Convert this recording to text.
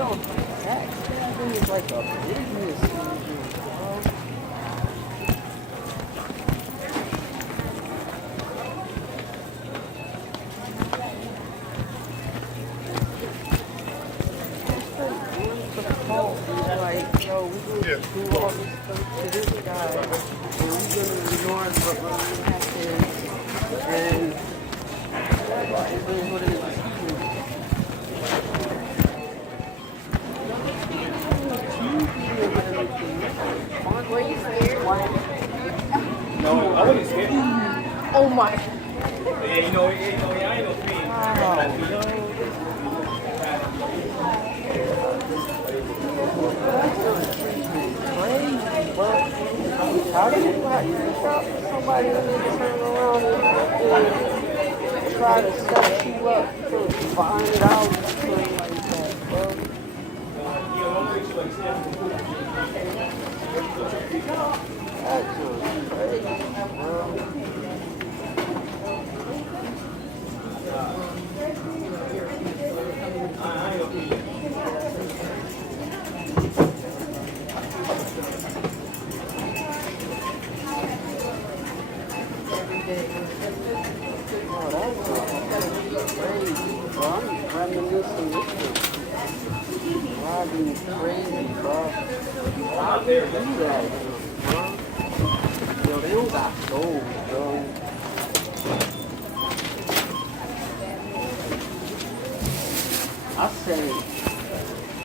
That thing is like a business season, bro. Like, yo, we gonna do all this stuff to this guy, and we gonna ignore it, but when we have to, and it is what it is. Were you scared? No, I wasn't scared. Oh my. Yeah, I ain't no fiend. Crazy, bro. How do you stop somebody when they turn around and try to set you up for $500 or something like that, bro? That's just crazy, bro. Oh, that's just crazy, bro. I'm reminiscing this is driving me crazy, bro. How do you do that, bro? Yo, they don't got soul, bro. I say